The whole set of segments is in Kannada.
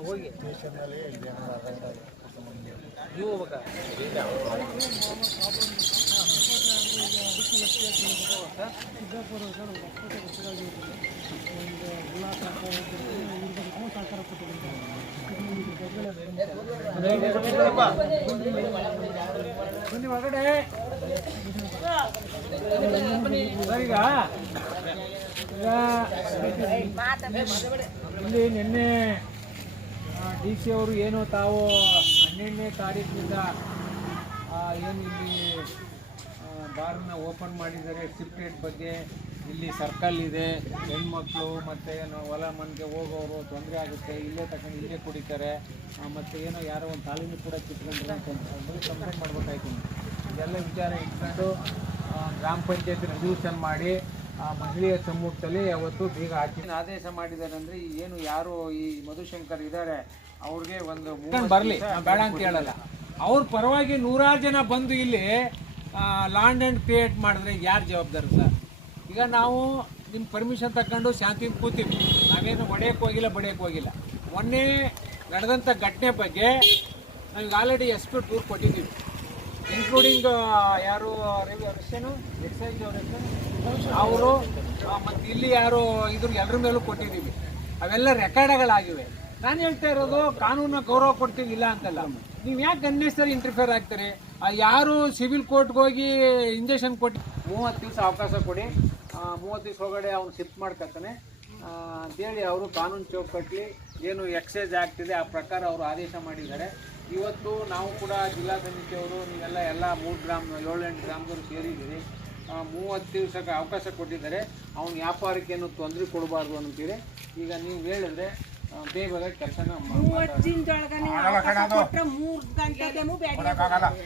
ಹೋಗಿ ಸ್ಟೇಷನ್ನಲ್ಲಿ ಇದೆ ನೀವು ಹೋಗ್ಬೇಕಾ ಒಳಗಡೆ ಸರ್, ಈಗ ಇಲ್ಲಿ ನಿನ್ನೆ ಡಿ ಸಿ ಅವರು ಏನು ತಾವು ಹನ್ನೆರಡನೇ ತಾರೀಕಿನಿಂದ ಏನು ಇಲ್ಲಿ ಬಾರ್ನ ಓಪನ್ ಮಾಡಿದ್ದಾರೆ ಸಿಪ್ರೇಟ್ ರೇಟ್ ಬಗ್ಗೆ ಇಲ್ಲಿ ಸರ್ಕಲ್ ಇದೆ, ಹೆಣ್ಮಕ್ಳು ಮತ್ತು ಏನು ಹೊಲ ಮನೆಗೆ ಹೋಗೋರು ತೊಂದರೆ ಆಗುತ್ತೆ, ಇಲ್ಲೇ ತಗೊಂಡು ಇಲ್ಲೇ ಕುಡಿತಾರೆ ಮತ್ತು ಏನೋ ಯಾರೋ ಒಂದು ತಾಲೀಮು ಕೂಡ ಕಿತ್ಕೊಂಡ್ರೆ ಅಂತ ಕಂಪ್ಲೇಂಟ್ ಮಾಡ್ಬೇಕಾಯ್ತು. ಇದೆಲ್ಲ ವಿಚಾರ ಇಟ್ಕೊಂಡು ಗ್ರಾಮ ಪಂಚಾಯತ್ ರೆಸಲ್ಯೂಷನ್ ಮಾಡಿ ಆ ಮಹಿಳೆಯ ಸಮ್ಮುಖದಲ್ಲಿ ಅವತ್ತು ಬೀಗ ಹಾಕಿ ಆದೇಶ ಮಾಡಿದ್ದಾರೆ ಅಂದ್ರೆ ಏನು ಯಾರು ಈ ಮಧುಶಂಕರ್ ಇದ್ದಾರೆ ಅವ್ರಿಗೆ ಒಂದು ಬರಲಿ ಬೇಡ ಅಂತ ಹೇಳಲ್ಲ. ಅವ್ರ ಪರವಾಗಿ ನೂರಾರು ಜನ ಬಂದು ಇಲ್ಲಿ ಲ್ಯಾಂಡ್ ಆ್ಯಂಡ್ ಕ್ರಿಯೇಟ್ ಮಾಡಿದ್ರೆ ಯಾರು ಜವಾಬ್ದಾರಿ ಸರ್? ಈಗ ನಾವು ನಿಮ್ಮ ಪರ್ಮಿಷನ್ ತಗೊಂಡು ಶಾಂತಿ ಕೂತೀವಿ. ನಾವೇನು ಹೊಡೆಯಕ್ಕೆ ಹೋಗಿಲ್ಲ ಬಡಿಯಕ್ಕೆ ಹೋಗಿಲ್ಲ. ಮೊನ್ನೆ ನಡೆದಂಥ ಘಟನೆ ಬಗ್ಗೆ ನಮ್ಗೆ ಆಲ್ರೆಡಿ ಎಸ್ ಪಿ ಟೂರ್ ಕೊಟ್ಟಿದ್ದೀವಿ. ಇನ್ಕ್ಲೂಡಿಂಗ್ ಯಾರು ರವಿ ಅವ್ರ ಎಕ್ಸೈಜ್ ಅವ್ರ ಹೆಸರು ಅವರು ಮತ್ತು ಇಲ್ಲಿ ಯಾರು ಇದ್ರ ಎಲ್ಲರ ಮೇಲೂ ಕೊಟ್ಟಿದ್ದೀವಿ. ಅವೆಲ್ಲ ರೆಕಾರ್ಡ್ಗಳಾಗಿವೆ. ನಾನು ಹೇಳ್ತಾ ಇರೋದು ಕಾನೂನ ಗೌರವ ಕೊಡ್ತೀವಿ ಇಲ್ಲ ಅಂತಲ್ಲ. ನೀವು ಯಾಕೆ ಅನ್ನೆಸರಿ ಇಂಟರ್ಫಿಯರ್ ಆಗ್ತೀರಿ? ಯಾರು ಸಿವಿಲ್ ಕೋರ್ಟ್ಗೆ ಹೋಗಿ ಇಂಜೆಕ್ಷನ್ ಕೊಟ್ಟು ಮೂವತ್ತು ದಿವಸ ಅವಕಾಶ ಕೊಡಿ. ಮೂವತ್ತು ದಿವಸ ಒಳಗಡೆ ಅವ್ನು ಶಿಫ್ಟ್ ಮಾಡ್ಕೊತಾನೆ ಆ, ಅಂತೇಳಿ ಅವರು ಕಾನೂನು ಚೌಕಟ್ಟಲ್ಲಿ ಏನು ಎಕ್ಸೈಸ್ ಆಗ್ತಿದೆ ಆ ಪ್ರಕಾರ ಅವರು ಆದೇಶ ಮಾಡಿದ್ದಾರೆ. ಇವತ್ತು ನಾವು ಕೂಡ ಜಿಲ್ಲಾ ಸಮಿತಿಯವರು ನೀವೆಲ್ಲ ಎಲ್ಲ ಮೂರು ಗ್ರಾಮ ಏಳೆಂಟು ಗ್ರಾಮದವರು ಸೇರಿದ್ದೀರಿ. ಮೂವತ್ತು ದಿವಸಕ್ಕೆ ಅವಕಾಶ ಕೊಟ್ಟಿದ್ದಾರೆ. ಅವ್ನ ವ್ಯಾಪಾರಕ್ಕೇನು ತೊಂದರೆ ಕೊಡಬಾರ್ದು ಅಂತೀರಿ? ಈಗ ನೀವು ಹೇಳಿದ್ರೆ ಆ, ಬೇಗ ಕೊಟ್ರೆ ಕೆಲಸನ ಮೂರ್ ಗಂಟೆದೇನು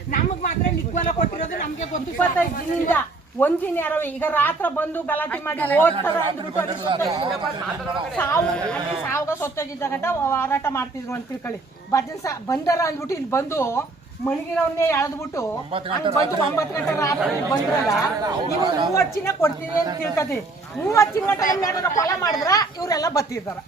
ನಮಗೆ ಮಾತ್ರ ನಿಕ್ವಲ ಕೊಟ್ಟಿರೋದು ನಮ್ಗೆ ಗೊತ್ತು. ಇಪ್ಪತ್ತೈದು ದಿನದಿಂದ ಒಂದ್ ದಿನ ಯಾರೋ ಈಗ ರಾತ್ರ ಬಂದು ಗಲಾಟೆ ಮಾಡಿ ಓದ್ತಾರ ಅಂದ್ಬಿಟ್ಟು ಸತ್ತೋಗಿದ್ದಾಗ ಸಾವು ಅಲ್ಲಿ ಸಾವುಗ ಸತ್ತೋಗಿದ್ದಾಗಂತ ಹೋರಾಟ ಮಾಡ್ತಿದ್ರು ಅಂತ ತಿಳ್ಕೊಳ್ಳಿ. ಭಜನ್ ಸಾ ಬಂದಾರ ಅಂದ್ಬಿಟ್ಟು ಇಲ್ಲಿ ಬಂದು ಮಣಗಿರವನ್ನೇ ಎಳೆದ್ಬಿಟ್ಟು ಬಂದು ಒಂಬತ್ತು ಗಂಟೆ ರಾತ್ರಿ ಬಂದ್ರಲ್ಲ ನೀವು ಮೂವತ್ತು ಚಿನ್ನ ಕೊಡ್ತೀನಿ ಅಂತ ತಿಳ್ಕತಿ. ಮೂವತ್ತು ಚಿನ್ನ ಟೈಮ್ ಕೊಲೆ ಮಾಡಿದ್ರ ಇವರೆಲ್ಲ ಬತ್ತಿರ್ತಾರ.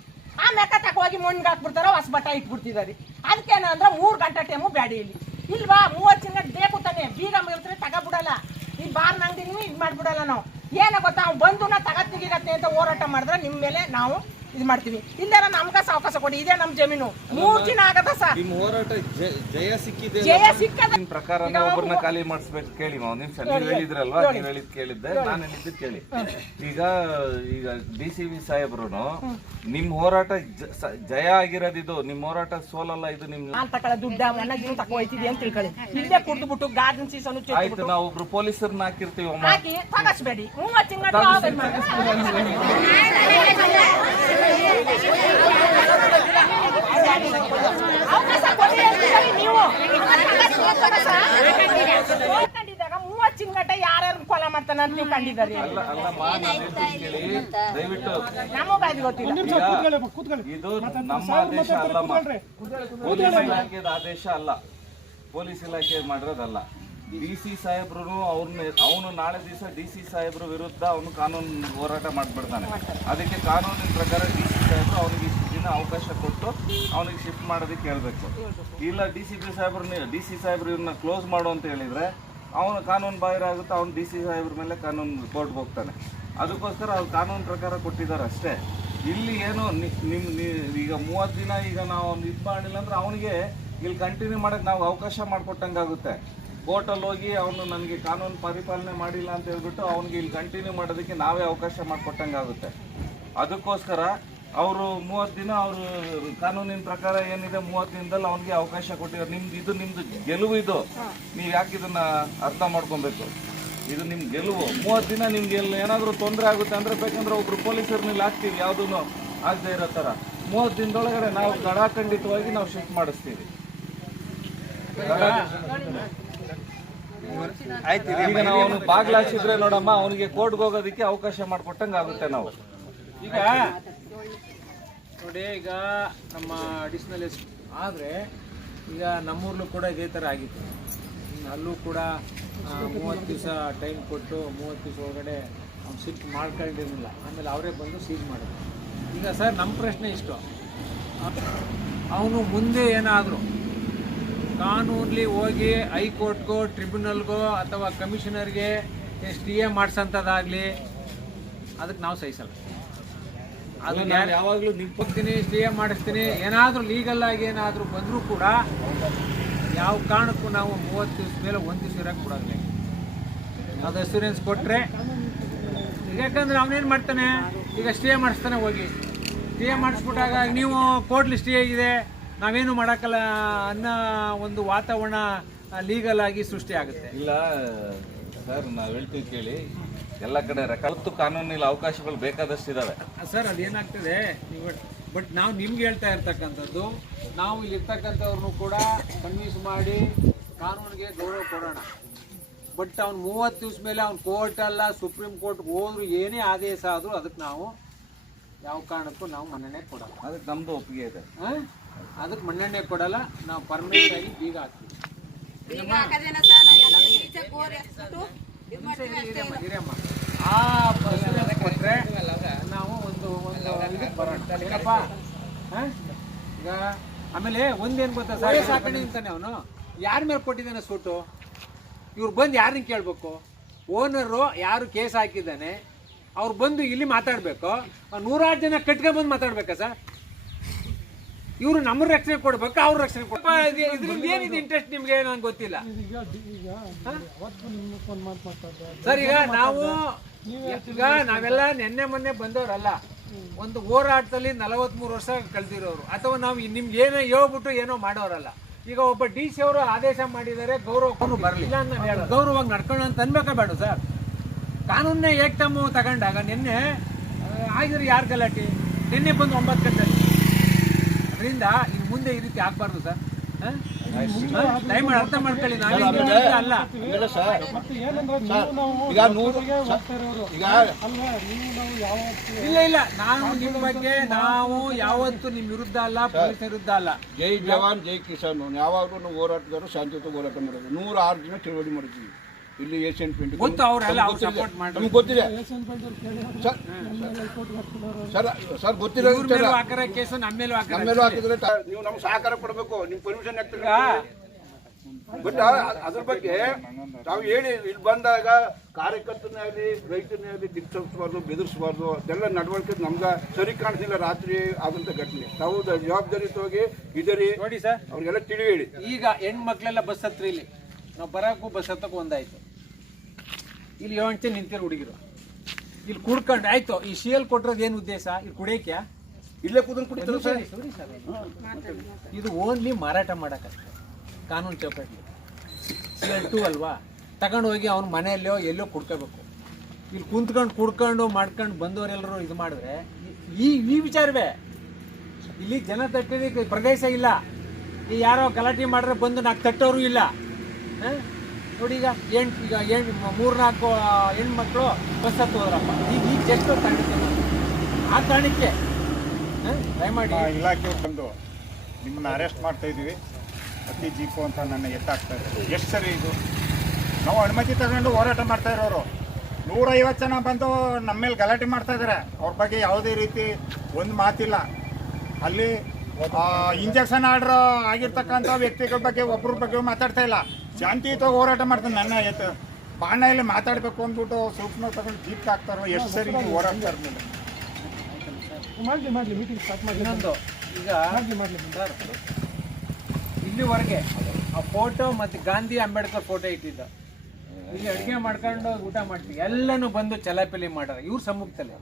ಆ ಮೆಕ್ಕ ತಕೋಗಿ ಮಣ್ಣಿಗೆ ಹಾಕ್ಬಿಡ್ತಾರ ಹೊಸ ಬಟ್ಟ ಇಟ್ಬಿಡ್ತಿದಾರೆ ಅದಕ್ಕೇನಂದ್ರೆ ಮೂರು ಗಂಟೆ ಟೈಮು ಬ್ಯಾಡಿ ಇಲ್ಲಿ. ಇಲ್ವಾ ಮೂವತ್ತು ಚಿನ್ನ ಬೇಕು ತಾನೆ ಬೀಗ ಇರ್ತಾರೆ ತಗೋಬಿಡಲ್ಲ. ಈ ಬಾರ್ ಅಂಗಡಿನೂ ಇದು ಮಾಡ್ಬಿಡಲ್ಲ ನಾವು. ಏನ ಗೊತ್ತಾ ಅವ್ನು ಬಂದು ನಾ ತಗತ್ತಿಗತ್ತೆ ಅಂತ ಹೋರಾಟ ಮಾಡಿದ್ರೆ ನಿಮ್ಮ ಮೇಲೆ ನಾವು ಇದು ಮಾಡ್ತೀವಿ. ಇಲ್ಲಾರ ನಮ್ಗ ಸಾವಕಾಶ ಕೊಡಿ. ಇದೇ ನಮ್ಮ ಜಮೀನು. ಮೂರು ದಿನ ಆಗದ ಸರ್? ನಿಮ್ಮ ಹೋರಾಟ ಜ- ಜಯ ಸಿಕ್ಕಿದೆ ಜಯ ಸಿಕ್ಕದ ನಿಮ್ ಪ್ರಕಾರ ಒಬ್ಬರನ್ನ ಖಾಲಿ ಮಾಡಿಸ್ಬೇಕು ಕೇಳಿ ಒಂದ್ ನಿಮಿಷ. ನೀವ್ ಹೇಳಿದ್ರಲ್ವಾ? ನೀವು ಹೇಳಿದ್ ಕೇಳಿದ್ದೆ. ನಾನು ಹೇಳಿದ್ದು ಕೇಳಿ. ಈಗ ಈಗ ಡಿ ಸಿ ವಿ ಸಾಹೇಬ್ರು ನಿಮ್ ಹೋರಾಟ ಜ- ಸ- ಜಯ ಆಗಿರೋದಿದು ನಿಮ್ ಹೋರಾಟ ಸೋಲಲ್ಲ ಇದು ನಿಮ್ ನಾನ್ ತಗೊಳ ದುಡ್ಡ ಅನ್ನ ಗಿನ್ನ ತಕೋ ಹೋಯ್ತಿದಿ ಅಂತ ತಿಳ್ಕೊಳ್ಳಿ. ಇಲ್ಲೇ ಕುಡ್ದು ಬಿಟ್ಟು ಗಾರ್ಡನ್ ಸೀಸನು ಆಯ್ತು ನಾವು ಒಬ್ರು ಪೊಲೀಸರ್ನ ಹಾಕಿರ್ತೀವಿ ಅಮ್ಮ ಹಾಕಿ ತಗಸ್ಬೇಡಿ. ಮೂವತ್ತು ತಿಂಗಳ ಚಿಂಗಟ ಯಾರ್ಯಾರು ಕೊಲ ಮಾಡ್ತಾನೆ ಅಂತ ನೀವು ಕಂಡಿದ್ದಾರೆ. ದಯವಿಟ್ಟು. ನಮಗ ಅದು ಗೊತ್ತಿಲ್ಲ. ಈಗ ಇದು ನಮ್ಮ ಆದೇಶ ಅಲ್ಲ. ಪೊಲೀಸ್ ಇಲಾಖೆ ಮಾಡಿರೋದಲ್ಲ. ಡಿ ಸಿ ಸಾಹೇಬ್ರು ಅವ್ರನ್ನ ಅವನು ನಾಳೆ ದಿವಸ ಡಿ ಸಿ ಸಾಹೇಬ್ರ ವಿರುದ್ಧ ಅವನು ಕಾನೂನು ಹೋರಾಟ ಮಾಡಿಬಿಡ್ತಾನೆ. ಅದಕ್ಕೆ ಕಾನೂನಿನ ಪ್ರಕಾರ ಡಿ ಸಿ ಸಾಹೇಬ್ರು ಅವನಿಗೆ ಇಷ್ಟು ದಿನ ಅವಕಾಶ ಕೊಟ್ಟು ಅವನಿಗೆ ಶಿಫ್ಟ್ ಮಾಡೋದಕ್ಕೆ ಹೇಳಬೇಕು. ಇಲ್ಲ ಡಿ ಸಿ ಪಿ ಸಾಹೇಬ್ರನ್ನ ಡಿ ಸಿ ಸಾಹೇಬ್ರು ಇವ್ರನ್ನ ಕ್ಲೋಸ್ ಮಾಡು ಅಂತ ಹೇಳಿದರೆ ಅವನು ಕಾನೂನು ಬಾಹಿರ ಆಗುತ್ತೆ ಅವ್ನು ಡಿ ಸಿ ಸಾಹೇಬ್ರ ಮೇಲೆ ಕಾನೂನು ಕೋರ್ಟ್ಗೆ ಹೋಗ್ತಾನೆ. ಅದಕ್ಕೋಸ್ಕರ ಅವ್ರು ಕಾನೂನು ಪ್ರಕಾರ ಕೊಟ್ಟಿದ್ದಾರೆ ಅಷ್ಟೇ. ಇಲ್ಲಿ ಏನು ನಿಮ್ಮ ನಿಮ್ ಈಗ ಮೂವತ್ತು ದಿನ ಈಗ ನಾವು ಅವ್ನು ಇದು ಮಾಡಿಲ್ಲ ಅಂದರೆ ಅವನಿಗೆ ಇಲ್ಲಿ ಕಂಟಿನ್ಯೂ ಮಾಡೋಕ್ಕೆ ನಾವು ಅವಕಾಶ ಮಾಡಿಕೊಟ್ಟಂಗಾಗುತ್ತೆ. ಕೋರ್ಟಲ್ಲಿ ಹೋಗಿ ಅವನು ನನಗೆ ಕಾನೂನು ಪರಿಪಾಲನೆ ಮಾಡಿಲ್ಲ ಅಂತ ಹೇಳ್ಬಿಟ್ಟು ಅವ್ನಿಗೆ ಇಲ್ಲಿ ಕಂಟಿನ್ಯೂ ಮಾಡೋದಕ್ಕೆ ನಾವೇ ಅವಕಾಶ ಮಾಡಿಕೊಟ್ಟಂಗಾಗುತ್ತೆ. ಅದಕ್ಕೋಸ್ಕರ ಅವರು ಮೂವತ್ತು ದಿನ ಅವರು ಕಾನೂನಿನ ಪ್ರಕಾರ ಏನಿದೆ ಮೂವತ್ತು ದಿನದಲ್ಲಿ ಅವನಿಗೆ ಅವಕಾಶ ಕೊಟ್ಟಿದ್ದಾರೆ. ನಿಮ್ದು ಇದು ನಿಮ್ಮದು ಗೆಲುವು ಇದು. ನೀವು ಯಾಕೆ ಇದನ್ನ ಅರ್ಥ ಮಾಡ್ಕೊಬೇಕು? ಇದು ನಿಮ್ಮ ಗೆಲುವು. ಮೂವತ್ತು ದಿನ ನಿಮ್ಗೆ ಎಲ್ಲಿ ಏನಾದರೂ ತೊಂದರೆ ಆಗುತ್ತೆ ಅಂದರೆ ಬೇಕಂದ್ರೆ ಒಬ್ರು ಪೊಲೀಸರು ಇಲ್ಲಿ ಹಾಕ್ತೀವಿ ಯಾವುದೂ ಆಗದೆ ಇರೋ ಥರ. ಮೂವತ್ತು ದಿನದೊಳಗಡೆ ನಾವು ಖಂಡಿತವಾಗಿ ನಾವು ಶಿಫ್ಟ್ ಮಾಡಿಸ್ತೀವಿ. ಈಗ ನಾವು ಅವನು ಬಾಗ್ಲಾಸಿದ್ರೆ ನೋಡಮ್ಮ ಅವನಿಗೆ ಕೋರ್ಟ್ಗೆ ಹೋಗೋದಕ್ಕೆ ಅವಕಾಶ ಮಾಡಿಕೊಟ್ಟಂಗೆ ಆಗುತ್ತೆ ನಾವು. ಈಗ ನೋಡಿ ಈಗ ನಮ್ಮ ಅಡಿಷ್ನಲ್ ಎಸ್ ಆದರೆ ಈಗ ನಮ್ಮೂರಲ್ಲೂ ಕೂಡ ಇದೇ ಥರ ಆಗಿತ್ತು. ಅಲ್ಲೂ ಕೂಡ ಮೂವತ್ತು ದಿವಸ ಟೈಮ್ ಕೊಟ್ಟು ಮೂವತ್ತು ದಿವಸ ಒಳಗಡೆ ಅವ್ನು ಶಿಫ್ಟ್ ಮಾಡ್ಕೊಂಡಿರಲಿಲ್ಲ. ಆಮೇಲೆ ಅವರೇ ಬಂದು ಸೀಲ್ ಮಾಡಿದ್ರು. ಈಗ ಸರ್ ನಮ್ಮ ಪ್ರಶ್ನೆ ಇಷ್ಟು. ಅವನು ಮುಂದೆ ಏನಾದರೂ ಕಾನೂನಲ್ಲಿ ಹೋಗಿ ಹೈಕೋರ್ಟ್ಗೋ ಟ್ರಿಬ್ಯುನಲ್ಗೋ ಅಥವಾ ಕಮಿಷನರ್ಗೆ ಸ್ಟೇ ಮಾಡಿಸೋಂಥದ್ದಾಗಲಿ ಅದಕ್ಕೆ ನಾವು ಸಹಿಸಲ್ಲ. ಅದು ಯಾವಾಗಲೂ ನಿಮ್ ಹೋಗ್ತೀನಿ ಸ್ಟೇ ಮಾಡಿಸ್ತೀನಿ. ಏನಾದರೂ ಲೀಗಲ್ ಆಗಿ ಏನಾದರೂ ಬಂದರೂ ಕೂಡ ಯಾವ ಕಾರಣಕ್ಕೂ ನಾವು ಮೂವತ್ತು ದಿವಸ ಮೇಲೆ ಒಂದು ದಿವಸ ಇರೋಕ್ಕೆ ಕೊಡೋದಿಲ್ಲ ಅದು ಅಸ್ಯೂರೆನ್ಸ್ ಕೊಟ್ಟರೆ ಯಾಕಂದ್ರೆ ಅವನೇನು ಮಾಡ್ತಾನೆ? ಈಗ ಸ್ಟೇ ಮಾಡಿಸ್ತಾನೆ ಹೋಗಿ. ಸ್ಟೇ ಮಾಡಿಸ್ಬಿಟ್ಟಾಗ ನೀವು ಕೋರ್ಟ್ಲಿ ಸ್ಟೇ ಇದೆ ನಾವೇನು ಮಾಡೋಕ್ಕಲ್ಲ ಅನ್ನೋ ಒಂದು ವಾತಾವರಣ ಲೀಗಲ್ ಆಗಿ ಸೃಷ್ಟಿ ಆಗುತ್ತೆ. ಇಲ್ಲ ಸರ್ ನಾವು ಹೇಳ್ತೀವಿ ಕೇಳಿ. ಎಲ್ಲ ಕಡೆ ರಕತ್ತು ಕಾನೂನಿನ ಅವಕಾಶಗಳು ಬೇಕಾದಷ್ಟು ಇದಾವೆ ಸರ್ ಅದೇನಾಗ್ತದೆ ಬಟ್ ನಾವು ನಿಮ್ಗೆ ಹೇಳ್ತಾ ಇರ್ತಕ್ಕಂಥದ್ದು ನಾವು ಇಲ್ಲಿ ಇರ್ತಕ್ಕಂಥವ್ರನ್ನು ಕೂಡ ಕನ್ವಿನ್ಸ್ ಮಾಡಿ ಕಾನೂನಿಗೆ ಗೌರವ ಕೊಡೋಣ. ಬಟ್ ಅವ್ನು ಮೂವತ್ತು ದಿವಸ ಮೇಲೆ ಅವ್ನು ಕೋರ್ಟ್ ಅಲ್ಲ ಸುಪ್ರೀಂ ಕೋರ್ಟ್ ಹೋದ್ರು ಏನೇ ಆದೇಶ ಆದರೂ ಅದಕ್ಕೆ ನಾವು ಯಾವ ಕಾರಣಕ್ಕೂ ನಾವು ಮನ್ನಣೆ ಕೊಡೋಣ ಅದಕ್ಕೆ ನಮ್ಮದು ಒಪ್ಪಿಗೆ ಇದೆ. ಆ? ಅದಕ್ಕೆ ಮಣ್ಣೆಣ್ಣೆ ಕೊಡಲ್ಲ ನಾವು ಪರ್ಮನೆಂಟ್ ಆಗಿ ಬೀಗ ಹಾಕ್ತೀವಿ. ಹಿರಿಯಮ್ಮ. ಆ ನಾವು ಒಂದು ಒಂದು ಇದಕ್ಕೆ ಬರೋಣ. ಏನಪ್ಪ? ಈಗ ಆಮೇಲೆ ಒಂದೇನು ಗೊತ್ತಾ ಸರ್? ಸಾಕಣೆ ಅಂತಾನೆ ಅವನು. ಯಾರ ಮೇಲೆ ಕೊಟ್ಟಿದ್ದಾನೆ ಸೂಟು? ಇವ್ರು ಬಂದು ಯಾರನ್ನ ಕೇಳಬೇಕು? ಓನರು ಯಾರು ಕೇಸ್ ಹಾಕಿದ್ದಾನೆ? ಅವ್ರು ಬಂದು ಇಲ್ಲಿ ಮಾತಾಡಬೇಕು? ನೂರಾರು ಜನ ಕಟ್ಕೊಂಡ್ ಬಂದು ಮಾತಾಡ್ಬೇಕಾ ಸರ್? ಇವರು ನಮ್ಮ ರಕ್ಷಣೆ ಕೊಡ್ಬೇಕು ಅವ್ರ ರಕ್ಷಣೆ ಕೊಡ್ಬೇಕು. ಇದ್ರಿಂದ ಏನಿದೆ ಇಂಟ್ರೆಸ್ಟ್ ನಿಮ್ಗೆ? ನಂಗೆ ಗೊತ್ತಿಲ್ಲ. ಸರ್ ಈಗ ನಾವು ಈಗ ನಾವೆಲ್ಲ ನಿನ್ನೆ ಮೊನ್ನೆ ಬಂದವರಲ್ಲ ಒಂದು ಹೋರಾಟದಲ್ಲಿ ನಲವತ್ಮೂರು ವರ್ಷ ಕಳೆದಿರೋರು. ಅಥವಾ ನಾವು ನಿಮ್ಗೆ ಏನೋ ಹೇಳ್ಬಿಟ್ಟು ಏನೋ ಮಾಡೋರಲ್ಲ. ಈಗ ಒಬ್ಬ ಡಿ ಸಿ ಅವರು ಆದೇಶ ಮಾಡಿದರೆ ಗೌರವ ಬರಲಿ. ಗೌರವವಾಗಿ ನಡ್ಕೊಂಡು ಅಂತ ಅನ್ಬೇಕಾ ಬೇಡ ಸರ್. ಕಾನೂನೇ ಏಕ್ತಮ್ಮ ತಗೊಂಡಾಗ ನಿನ್ನೆ ಆಗಿದ್ರೆ ಯಾರು ಗಲಾಟೆ? ನಿನ್ನೆ ಬಂದು ಒಂಬತ್ತು ಗಂಟೆ ಅದರಿಂದ ಇನ್ ಮುಂದೆ ಈ ರೀತಿ ಆಗ್ಬಾರ್ದು ಸರ್. ದಯಮಾಡಿ ಅರ್ಥ ಮಾಡ್ಕೊಳ್ಳಿ ನಾನು ಅಲ್ಲ. ಈಗ ನೂರು ಈಗ ಇಲ್ಲ ಇಲ್ಲ. ನಾನು ನಿಮ್ಮ ಬಗ್ಗೆ ನಾವು ಯಾವತ್ತು ನಿಮ್ಮ ವಿರುದ್ಧ ಅಲ್ಲ ಪೊಲೀಸ್ ವಿರುದ್ಧ ಅಲ್ಲ. ಜೈ ಜವಾನ್ ಜೈ ಕಿಸಾನ್. ಯಾವಾಗಲೂ ನಾವು ಹೋರಾಟಗಾರರು ಶಾಂತಿಯುತ ಹೋರಾಟ ಮಾಡೋದು. ನೂರಾರು ದಿನ ಚಳವಳಿ ಮಾಡಿದ್ವಿ ಇಲ್ಲಿ ಏಷ್ಯನ್ ಪೇಂಟ್ ಗೊತ್ತು ಅವರೆಲ್ಲ ಅವ್ರು ಸಪೋರ್ಟ್ ಮಾಡಿ ನಮ್ಗೆ ಗೊತ್ತಿದೆ. ಸರ್ ಸರ್ ಸರ್ ಗೊತ್ತಿರೋ ಇವ್ರ ಮೇಲೆ ಹಾಕರ ಕೇಸು ನಮ್ಮ ಮೇಲೂ ನಮ್ಮ ನಮ್ಮೇಲೂ ಹಾಕಿದ್ರೆ ತ- ನೀವು ನಮ್ಗೆ ಸಹಕಾರ ಕೊಡಬೇಕು ನಿಮ್ಗೆ ಪರ್ಮಿಷನ್ ಆಗ್ತದೆ ಬಟ್ ಅದ್ರ ಬಗ್ಗೆ ನಾವು ಹೇಳಿ ಇಲ್ಲಿ ಬಂದಾಗ ಕಾರ್ಯಕರ್ತನೇ ಆಗಲಿ ರೈತನೇ ಆಗಲಿ ದಿಕ್ಸರಿಸಬಾರ್ದು ಬೆದರಿಸಬಾರ್ದು ಅದೆಲ್ಲ ನಡವಳಿಕೆ ನಮ್ಗೆ ಸರಿ ಕಾಣಿಸಿಲ್ಲ ರಾತ್ರಿ ಆದಂಥ ಘಟನೆ. ನಾವು ದ- ಜವಾಬ್ದಾರಿಯುತವಾಗಿ ಇದರಿ ನೋಡಿ ಸರ್. ಅವ್ರಿಗೆಲ್ಲ ತಿಳಿ ಹೇಳಿ. ಈಗ ಹೆಣ್ಮಕ್ಳೆಲ್ಲ ಬಸ್ ಹತ್ರ ಇಲ್ಲಿ. ನಾವು ಬರಕ್ಕೂ ಬಸ್ ಹತ್ತಕ್ಕೂ ಒಂದಾಯ್ತು. ಇಲ್ಲಿ ಯೋಂಚೆ ನಿಂತಿರೋ ಹುಡುಗಿರು. ಇಲ್ಲಿ ಕುಡ್ಕೊಂಡು ಆಯ್ತು ಈ ಶಿಯಲ್ ಕೊಟ್ಟಿರೋದು ಏನು ಉದ್ದೇಶ? ಇಲ್ಲಿ ಕುಡಿಯಕ್ಕೆ? ಇಲ್ಲೇ ಕೂತ್ಕೊಂಡು ಕುಡಿತಾರೆ ಸರ್. ಇದು ಓನ್ಲಿ ಮಾರಾಟ ಮಾಡೋಕ್ಕಷ್ಟೆ ಕಾನೂನು ಚೌಕಟ್ಟಿ ಸಿ ಎಲ್ ಟು ಅಲ್ವಾ? ತಗೊಂಡು ಹೋಗಿ ಅವ್ನ ಮನೆಯಲ್ಲೋ ಎಲ್ಲೋ ಕುಡ್ಕೋಬೇಕು. ಇಲ್ಲಿ ಕುಂತ್ಕೊಂಡು ಕುಡ್ಕೊಂಡು ಮಾಡ್ಕೊಂಡು ಬಂದವರೆಲ್ಲರೂ ಇದು ಮಾಡಿದ್ರೆ ಈ ಈ ವಿಚಾರವೇ. ಇಲ್ಲಿ ಜನ ತಟ್ಟೋದಕ್ಕೆ ಪ್ರದೇಶ ಇಲ್ಲ. ಈ ಯಾರೋ ಗಲಾಟೆ ಮಾಡ್ರೆ ಬಂದು ನಾಲ್ಕು ತಟ್ಟೋರು ಇಲ್ಲ. ಹ? ನೋಡಿ ಈಗ ಎಂಟು ಈಗ ಎಂಟು, ಮೂರ್ನಾಲ್ಕು ಹೆಣ್ಮಕ್ಳು ಬಸ್ ಹತ್ತು ಹೋದ್ರಪ್ಪ. ಈಗ ಈಗ ಜಸ್ಟ್ ಕಾಣಿಕೆ ಆ ಕಾರಣಕ್ಕೆ? ದಯಮಾಡಿ. ಇಲಾಖೆ ಬಂದು ನಿಮ್ಮನ್ನ ಅರೆಸ್ಟ್ ಮಾಡ್ತಾ ಇದ್ದೀವಿ. ಅತಿ ಜೀಪು ಅಂತ ನನ್ನ ಎತ್ತಾಗ್ತಾ ಇದ್ದಾರೆ ಎಷ್ಟು ಸರಿ ಇದು? ನಾವು ಅನುಮತಿ ತಗೊಂಡು ಹೋರಾಟ ಮಾಡ್ತಾ ಇರೋರು. ನೂರೈವತ್ತು ಜನ ಬಂದು ನಮ್ಮ ಮೇಲೆ ಗಲಾಟೆ ಮಾಡ್ತಾ ಇದ್ದಾರೆ ಅವ್ರ ಬಗ್ಗೆ ಯಾವುದೇ ರೀತಿ ಒಂದು ಮಾತಿಲ್ಲ. ಅಲ್ಲಿ ಇಂಜೆಕ್ಷನ್ ಆರ್ಡರ್ ಆಗಿರ್ತಕ್ಕಂಥ ವ್ಯಕ್ತಿಗಳ ಬಗ್ಗೆ ಒಬ್ಬರ ಬಗ್ಗೆ ಮಾತಾಡ್ತಾ ಇಲ್ಲ. ಶಾಂತಿಯುತವಾಗಿ ಹೋರಾಟ ಮಾಡ್ತಾನೆ. ನನ್ನ ಎತ್ತು ಬಾಣಲ್ಲಿ ಮಾತಾಡಬೇಕು ಅಂದ್ಬಿಟ್ಟು ಸೂಕ್ಷ್ಮ ತಗೊಂಡು ಜೀಪ್ ಹಾಕ್ತಾರೋ ಎಷ್ಟು ಸರಿ ಹೋರಾಟ ಇರ್ಲಿಲ್ಲ ಇನ್ನೊಂದು ಈಗ ಸರ್, ಇಲ್ಲಿವರೆಗೆ ಆ ಫೋಟೋ ಮತ್ತೆ ಗಾಂಧಿ ಅಂಬೇಡ್ಕರ್ ಫೋಟೋ ಇಟ್ಟಿದ್ದ. ಇಲ್ಲಿ ಅಡಿಗೆ ಮಾಡ್ಕೊಂಡು ಊಟ ಮಾಡ್ತೀವಿ. ಎಲ್ಲನೂ ಬಂದು ಚಲಾಪಿಲಿ ಮಾಡ್ಯಾರ ಇವ್ರ ಸಮ್ಮುಖದಲ್ಲಿ.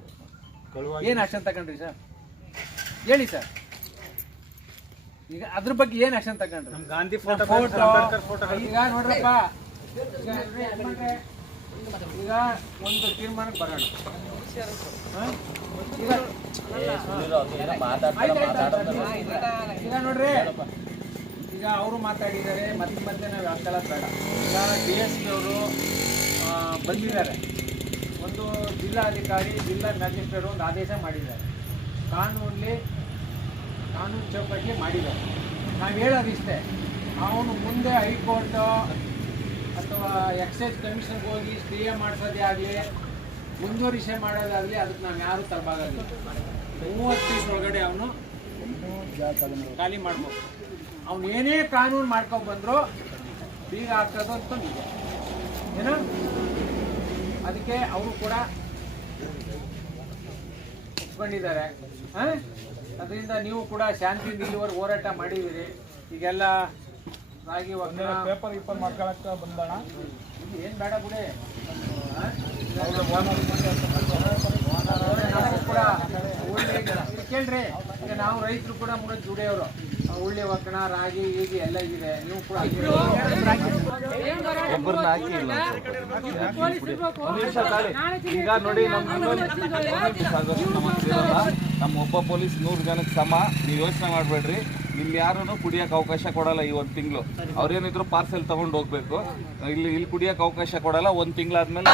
ಏನು ಆಕ್ಷನ್ ತಗೊಂಡ್ರಿ ಸರ್? ಹೇಳಿ ಸರ್. ಈಗ ಅದ್ರ ಬಗ್ಗೆ ಏನ್ ಆಕ್ಷನ್ ತಗೊಂಡ್ರಿ? ಗಾಂಧಿ ಫೋಟೋ ಈಗ ಫೋಟೋ ಈಗ ನೋಡ್ರಪ್ಪ ಈಗ ಒಂದು ತೀರ್ಮಾನಕ್ಕೆ ಬರೋಣ. ಈಗ ನೋಡ್ರಿ. ಈಗ ಅವರು ಮಾತಾಡಿದ್ದಾರೆ ಮತ್ತೆ ಮತ್ತೆ ನಾವು ಹಾಕಲ್ಲ ಬೇಡ. ಈಗ ಡಿ ಎಸ್ ಪಿ ಅವರು ಬಂದಿದ್ದಾರೆ. ಒಂದು ಜಿಲ್ಲಾಧಿಕಾರಿ ಜಿಲ್ಲಾ ಮ್ಯಾಜಿಸ್ಟ್ರೇಟ್ ಒಂದು ಆದೇಶ ಮಾಡಿದ್ದಾರೆ. ಕಾನೂನಲ್ಲಿ ಕಾನೂನು ಚೌಕಟ್ಲಿ ಮಾಡಿದ್ದಾರೆ. ನಾವು ಹೇಳೋದಿಷ್ಟೇ ಅವನು ಮುಂದೆ ಹೈಕೋರ್ಟ್ ಅಥವಾ ಎಕ್ಸೈಸ್ ಕಮಿಷನ್ಗೆ ಹೋಗಿ ಸ್ಟೇ ಮಾಡಿಸೋದೇ ಆಗಲಿ, ಮುಂದುವರಿಸೆ ಮಾಡೋದಾಗಲಿ ಅದಕ್ಕೆ ನಾವು ಯಾರು ತರಬಾರ್ದು ಮೂವತ್ತು ಒಳಗಡೆ ಅವನು ಖಾಲಿ ಮಾಡ್ಬೋದು. ಅವನು ಏನೇ ಕಾನೂನು ಮಾಡ್ಕೊಂಡು ಬಂದ್ರು ಬೀಗ ಹಾಕೋದು ಅಂತ ನಿಜ. ಏನು? ಅದಕ್ಕೆ ಅವರು ಕೂಡ ಒಪ್ಕೊಂಡಿದ್ದಾರೆ. ಆ? ಅದರಿಂದ ನೀವು ಕೂಡ ಶಾಂತಿ ಇಲ್ಲಿವರೆಗೆ ಹೋರಾಟ ಮಾಡಿದಿರಿ ಈಗೆಲ್ಲ ರಾಗಿ ಪೇಪರ್ ಇಪ್ಪರ್ ಮಾಡ್ಕೊಳಕ್ಕ ಬಂದಣ ಇದು ಏನು ಬೇಡ ಬಿಡಿ. ನಾವು ಕೂಡ ಕೇಳ್ರಿ ಈಗ ನಾವು ರೈತರು ಕೂಡ ಮುನ್ನ ದುಡಿಯೋರು ಉಳ್ಳಿ ಒಕ್ಕಣ ರಾಗಿ ಹೀಗೆ ಎಲ್ಲ ಇದೆ. ನೀವು ಕೂಡ ಒಬ್ಬರನ್ನ ಹಾಕಿ ಇಲ್ಲ. ಈಗ ನೋಡಿ ನಮ್ಮ ನಮ್ಮ ಒಬ್ಬ ಪೊಲೀಸ್ ನೂರು ಜನಕ್ಕೆ ಸಮ. ನೀವು ಯೋಚನೆ ಮಾಡಬೇಡ್ರಿ. ಇಲ್ಲಿ ಯಾರೂ ಕುಡಿಯಕ್ಕೆ ಅವಕಾಶ ಕೊಡಲ್ಲ ಈ ಒಂದು ತಿಂಗಳು. ಅವ್ರೇನಿದ್ರು ಪಾರ್ಸೆಲ್ ತಗೊಂಡು ಹೋಗ್ಬೇಕು. ಇಲ್ಲಿ ಇಲ್ಲಿ ಕುಡಿಯಕ್ಕೆ ಅವಕಾಶ ಕೊಡಲ್ಲ ಒಂದು ತಿಂಗಳಾದ್ಮೇಲೆ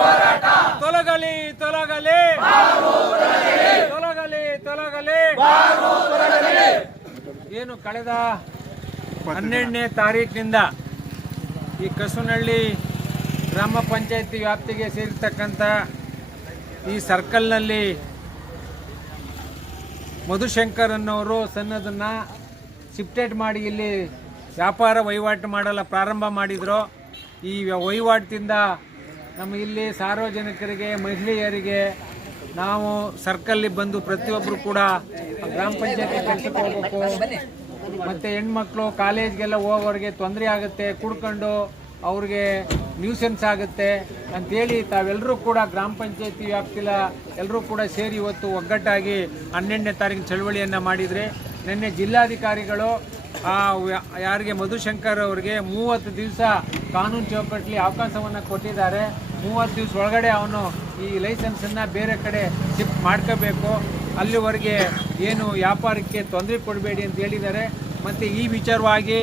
ಹೋರಾಟ. ತೊಲಗಲಿ ತೊಲಗಲಿ. ತೊಲಗಲಿ ತೊಲಗಲಿ. ಏನು ಕಳೆದ ಹನ್ನೆರಡನೇ ತಾರೀಕಿನಿಂದ ಈ ಕಸುನಳ್ಳಿ ಗ್ರಾಮ ಪಂಚಾಯತಿ ವ್ಯಾಪ್ತಿಗೆ ಸೇರಿರ್ತಕ್ಕಂಥ ಈ ಸರ್ಕಲ್ನಲ್ಲಿ ಮಧುಶಂಕರ್ ಅನ್ನೋರು ಸಣ್ಣದನ್ನು ಶಿಫ್ಟೆಡ್ ಮಾಡಿ ಇಲ್ಲಿ ವ್ಯಾಪಾರ ವಹಿವಾಟು ಮಾಡಲು ಪ್ರಾರಂಭ ಮಾಡಿದರು. ಈ ವಹಿವಾಟಿಂದ ನಮ್ಮ ಇಲ್ಲಿ ಸಾರ್ವಜನಿಕರಿಗೆ, ಮಹಿಳೆಯರಿಗೆ ನಾವು ಸರ್ಕಲ್ಲಿ ಬಂದು ಪ್ರತಿಯೊಬ್ಬರು ಕೂಡ ಗ್ರಾಮ ಪಂಚಾಯತಿ ಕೆಲಸಕ್ಕೆ ಹೋಗ್ಬೇಕು. ಮತ್ತು ಹೆಣ್ಮಕ್ಳು ಕಾಲೇಜ್ಗೆಲ್ಲ ಹೋಗೋರಿಗೆ ತೊಂದರೆ ಆಗುತ್ತೆ. ಕುಡ್ಕೊಂಡು ಅವ್ರಿಗೆ ನ್ಯೂಸೆನ್ಸ್ ಆಗುತ್ತೆ ಅಂತೇಳಿ ತಾವೆಲ್ಲರೂ ಕೂಡ ಗ್ರಾಮ ಪಂಚಾಯತಿ ವ್ಯಾಪ್ತಿಲ ಎಲ್ಲರೂ ಕೂಡ ಸೇರಿ ಇವತ್ತು ಒಗ್ಗಟ್ಟಾಗಿ ಹನ್ನೆರಡನೇ ತಾರೀಕು ಚಳವಳಿಯನ್ನು ಮಾಡಿದರೆ ನಿನ್ನೆ ಜಿಲ್ಲಾಧಿಕಾರಿಗಳು ಯಾರಿಗೆ ಮಧುಶಂಕರ್ ಅವರಿಗೆ ಮೂವತ್ತು ದಿವಸ ಕಾನೂನು ಚೌಕಟ್ಟಲ್ಲಿ ಅವಕಾಶವನ್ನು ಕೊಟ್ಟಿದ್ದಾರೆ. ಮೂವತ್ತು ದಿವಸ ಒಳಗಡೆ ಅವನು ಈ ಲೈಸೆನ್ಸನ್ನು ಬೇರೆ ಕಡೆ ಶಿಫ್ಟ್ ಮಾಡ್ಕೋಬೇಕು. ಅಲ್ಲಿವರೆಗೆ ಏನು ವ್ಯಾಪಾರಕ್ಕೆ ತೊಂದರೆ ಕೊಡಬೇಡಿ ಅಂತ ಹೇಳಿದ್ದಾರೆ. ಮತ್ತು ಈ ವಿಚಾರವಾಗಿ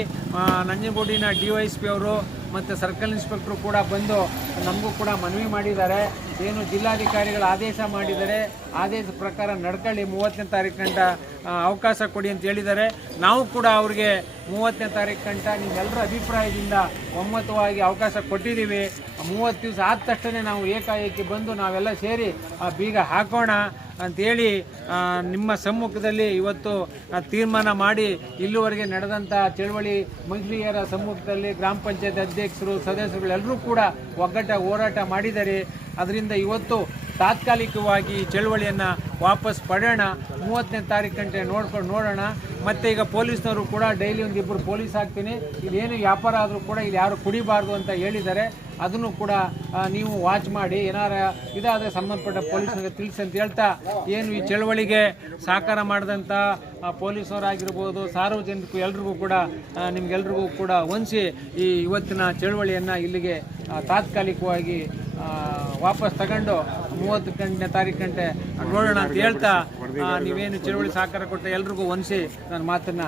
ನಂಜನಗೂಡಿನ ಡಿ ವೈ ಎಸ್ ಪಿ ಅವರು ಮತ್ತು ಸರ್ಕಲ್ ಇನ್ಸ್ಪೆಕ್ಟ್ರು ಕೂಡ ಬಂದು ನಮಗೂ ಕೂಡ ಮನವಿ ಮಾಡಿದ್ದಾರೆ. ಏನು ಜಿಲ್ಲಾಧಿಕಾರಿಗಳು ಆದೇಶ ಮಾಡಿದ್ದಾರೆ ಆದೇಶ ಪ್ರಕಾರ ನಡ್ಕೊಳ್ಳಿ, ಮೂವತ್ತನೇ ತಾರೀಕು ಗಂಟ ಅವಕಾಶ ಕೊಡಿ ಅಂತ ಹೇಳಿದ್ದಾರೆ. ನಾವು ಕೂಡ ಅವ್ರಿಗೆ ಮೂವತ್ತನೇ ತಾರೀಕು ಗಂಟ ನಿಮ್ಮೆಲ್ಲರ ಅಭಿಪ್ರಾಯದಿಂದ ಒಮ್ಮತವಾಗಿ ಅವಕಾಶ ಕೊಟ್ಟಿದ್ದೀವಿ. ಮೂವತ್ತು ದಿವಸ ಆದ ತಕ್ಷಣ ನಾವು ಏಕಾಏಕಿ ಬಂದು ನಾವೆಲ್ಲ ಸೇರಿ ಆ ಬೀಗ ಹಾಕೋಣ. ಅಂತೇಳಿ ಆ, ನಿಮ್ಮ ಸಮ್ಮುಖದಲ್ಲಿ ಇವತ್ತು ತೀರ್ಮಾನ ಮಾಡಿ ಇಲ್ಲಿವರೆಗೆ ನಡೆದಂಥ ಚಳವಳಿ ಮಹಿಳೆಯರ ಸಮ್ಮುಖದಲ್ಲಿ ಗ್ರಾಮ ಪಂಚಾಯತ್ ಅಧ್ಯಕ್ಷರು ಸದಸ್ಯರುಗಳೆಲ್ಲರೂ ಕೂಡ ಒಗ್ಗಟ್ಟ ಹೋರಾಟ ಮಾಡಿದ್ದಾರೆ ಅದರಿಂದ ಇವತ್ತು ತಾತ್ಕಾಲಿಕವಾಗಿ ಚಳವಳಿಯನ್ನು ವಾಪಸ್ ಪಡೆಯೋಣ. ಮೂವತ್ತನೇ ತಾರೀಕು ಗಂಟೆ ನೋಡ್ಕೊಂಡು ನೋಡೋಣ. ಮತ್ತು ಈಗ ಪೊಲೀಸ್ನವರು ಕೂಡ ಡೈಲಿ ಒಂದು ಇಬ್ಬರು ಪೊಲೀಸ್ ಹಾಕ್ತೀನಿ. ಇದೇನು ವ್ಯಾಪಾರ ಆದರೂ ಕೂಡ ಇಲ್ಲಿ ಯಾರು ಕುಡಿಬಾರ್ದು ಅಂತ ಹೇಳಿದ್ದಾರೆ. ಅದನ್ನು ಕೂಡ ನೀವು ವಾಚ್ ಮಾಡಿ. ಏನಾರ ಇದಾದರೆ ಸಂಬಂಧಪಟ್ಟ ಪೊಲೀಸರಿಗೆ ತಿಳಿಸಿ ಅಂತ ಹೇಳ್ತಾ, ಏನು ಈ ಚಳವಳಿಗೆ ಸಹಕಾರ ಮಾಡಿದಂಥ ಪೊಲೀಸವರಾಗಿರ್ಬೋದು ಸಾರ್ವಜನಿಕರು ಎಲ್ರಿಗೂ ಕೂಡ ನಿಮಗೆಲ್ರಿಗೂ ಕೂಡ ಹೊಂದಿಸಿ ಈ ಇವತ್ತಿನ ಚಳವಳಿಯನ್ನು ಇಲ್ಲಿಗೆ ತಾತ್ಕಾಲಿಕವಾಗಿ ವಾಪಸ್ ತಗೊಂಡು ಮೂವತ್ತು ಗಂಟೆ ತಾರೀಕು ಗಂಟೆ ನೋಡೋಣ ಅಂತ ಹೇಳ್ತಾ ನೀವೇನು ಚಳುವಳಿ ಸಹಕಾರ ಕೊಟ್ಟ ಎಲ್ರಿಗೂ ಹೊಂದಿಸಿ ನನ್ನ ಮಾತನ್ನು.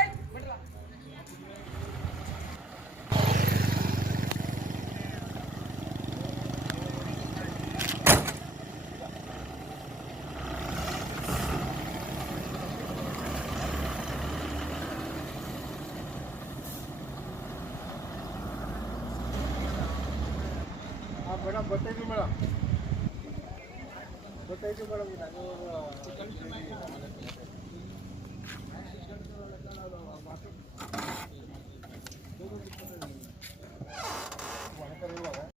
ಗೊತ್ತಾಯ್ತು ಮೇಡಮ್. ಗೊತ್ತಾಯ್ತು ಮೇಡಮ್